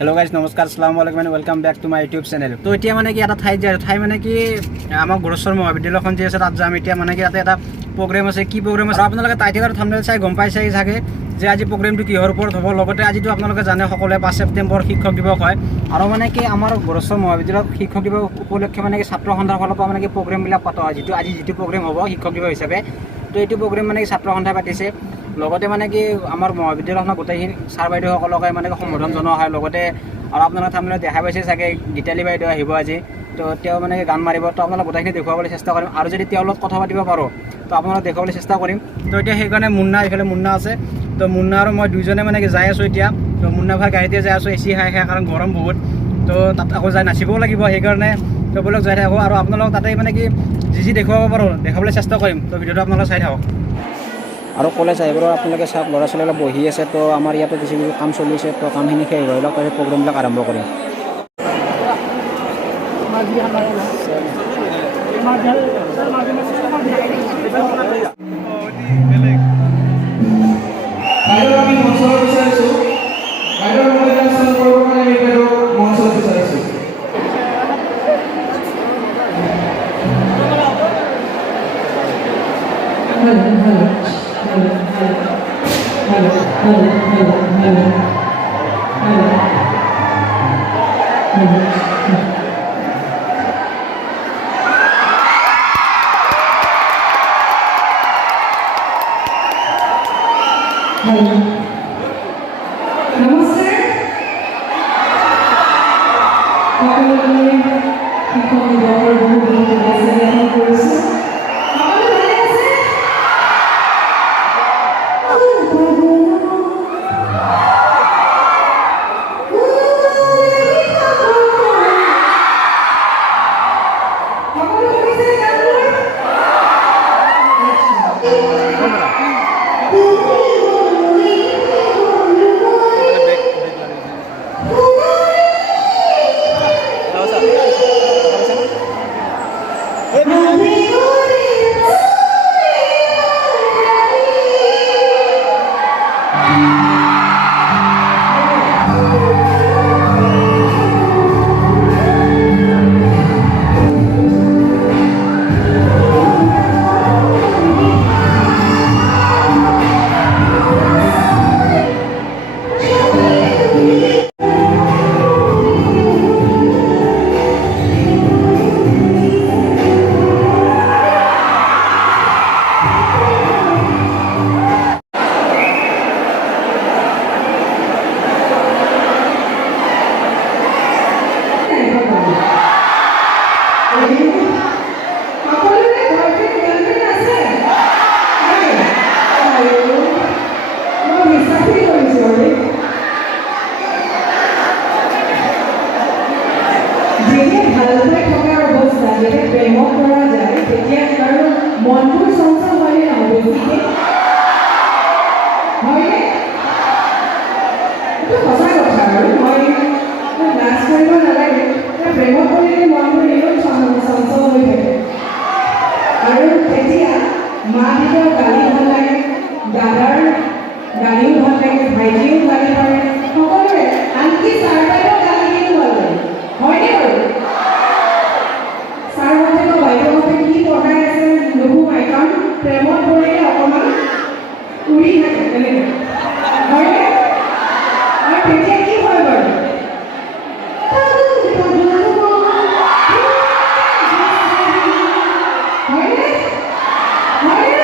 Hello guys नमस्कार अस्सलाम वालेकुम and welcome back to my YouTube channel. तो এতিয়া মানে কি এটা ঠাইত যায় ঠাই মানে কি আমাৰ গড়েশ্বৰ মহাবিদ্যালয়খন যে আছে তাত যাম এতিয়া মানে কি তাতে এটা প্ৰগ্ৰাম আছে কি প্ৰগ্ৰাম আছে আপোনালোকে টাইটেল আৰু থাম্বনেল চাই গম পাইছে চাগে যে আজি প্ৰগ্ৰামটো কিহৰ ওপৰত হ'ব। লগতে আজিটো আপোনালোকে জানে সকলোৱে 5 ছেপ্টেম্বৰ শিক্ষক দিৱস হয় আৰু মানে কি আমাৰ গড়েশ্বৰ মহাবিদ্যালয়ত শিক্ষক দিৱস উপলক্ষে মানে কি ছাত্ৰ সন্থাৰ ফালৰ পৰা মানে কি প্ৰগ্ৰামবিলাক পতা হয়। যিটো প্ৰগ্ৰাম হ'ব শিক্ষক দিৱস হিচাপে তো এইটো প্ৰগ্ৰাম মানে কি ছাত্ৰ সন্থাই পাতিছে। লগতে মানে কি আমাৰ মহাবিদ্যালয়খনৰ গোটেইখিনি ছাৰ বাইদেউসকলকে মানে সম্বোধন জনোৱা হয়। লগতে আৰু আপোনালোকে থাম্বনেলত দেখা পাইছে চাগে গীতালি বাইদেউ আহিব আজি। তো তেওঁ মানে গান মাৰিব। তো আপোনালোক গোটেইখিনি দেখুৱাবলৈ চেষ্টা কৰিম আৰু যদি তেওঁৰ লগত কথা পাতিব পাৰোঁ তো আপোনালোক দেখুৱাবলৈ চেষ্টা কৰিম। তো এতিয়া সেইকাৰণে মুন্না এইফালে মুন্না আছে। তো মুন্না আৰু মই দুইজনে মানে কি যাই আছোঁ এতিয়া। তো মুন্না ভাই গাড়ীতে যাই আছোঁ এচি খাই কাৰণ গৰম বহুত। তো তাত আকৌ যাই নাচিবও লাগিব সেইকাৰণে তো বোলক যাই থাকোঁ আৰু আপোনালোক তাতে মানে কি যি দেখুৱাব পাৰোঁ দেখাবলৈ চেষ্টা কৰিম। তো ভিডিঅ'টো আপোনালোকে চাই থাকক। আৰু কলেজ আহিব আপোনালোকে চাওক ল'ৰা ছোৱালীবিলাক বহি আছে। তো আমাৰ ইয়াতে কিছু কাম চলি আছে। তো কামখিনি শেষ হৈ লওক তাৰপিছত প্ৰগ্ৰামবিলাক আৰম্ভ কৰিম। নমস্কাৰ সকলোকে শিক্ষক দিৱসৰ বহুত বহুত শুভেচ্ছা জ্ঞাপন কৰিছোঁ। সকলো ভালে আছে? সকলো শুনিছে গানবোৰ? প্ৰেমত কৰা যায় তেতিয়া আৰু মনবোৰ চঞ্চল হয় নহয় বেছিকৈ হয়নে? এইটো সঁচা কথা আৰু মই লাজ কৰিব নালাগে। প্ৰেমত কৰিলে মনবোৰ এনেও চঞ্চল হৈ থাকে আৰু তেতিয়া মা দেউতাৰ গালি ভাল লাগে, দাদাৰ গালিও ভাল লাগে, ভাইটিও গালি পাৰে, সকলোৰে আনকি ছাৰ বাইদেউৰ গালি দিও ভাল লাগে হয়নে বাৰু? প্ৰেমত পৰিলে অকণমান উৰি থাকে তেনেকৈ হয়নে? আৰু তেতিয়া কি হয় বাৰু? হয়নে? হয়নে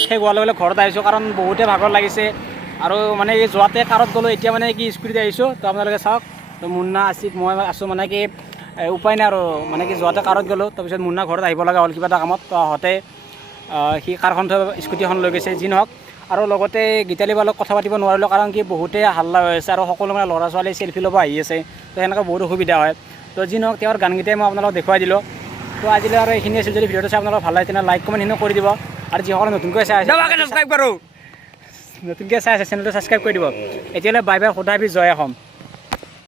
শেষ হোৱাৰ লগে লগে ঘৰত আহিছোঁ কাৰণ বহুতে ভাগৰ লাগিছে আৰু মানে এই যোৱাতে কাৰত গ'লোঁ এতিয়া মানে কি স্কুটিত আহিছোঁ তো আপোনালোকে চাওক তো মুন্না আছিক মই আছোঁ মানে কি উপায় নাই আৰু মানে কি যোৱাতে কাৰত গ'লোঁ তাৰপিছত মুন্না ঘৰত আহিব লগা হ'ল কিবা এটা কামত তো আহোঁতে সি কাৰখন থৈ স্কুটিখন লৈ গৈছে যি নহওক আৰু লগতে গীতালি বা লগত কথা পাতিব নোৱাৰিলোঁ কাৰণ কি বহুতে হাল্লা হৈ আছে আৰু সকলো মানে ল'ৰা ছোৱালী চেল্ফি ল'ব আহি আছে তো সেনেকৈ বহুত অসুবিধা হয় তো যি নহওক তেওঁৰ গানকেইটাই মই আপোনালোকক দেখুৱাই দিলোঁ তো আজিলৈ আৰু এইখিনি আছিল যদি ভিডিঅ'টো চাই আপোনালোকৰ ভাল লাগে তেনেহ'লে লাইক কমেণ্ট কৰি দিব আৰু যিসকলে নতুনকৈ চাই আছে নতুনকৈ চাই আছে চেনেলটো ছাবস্ক্ৰাইব কৰি দিব এতিয়ালৈ বাই বাই সদায় জয় অসম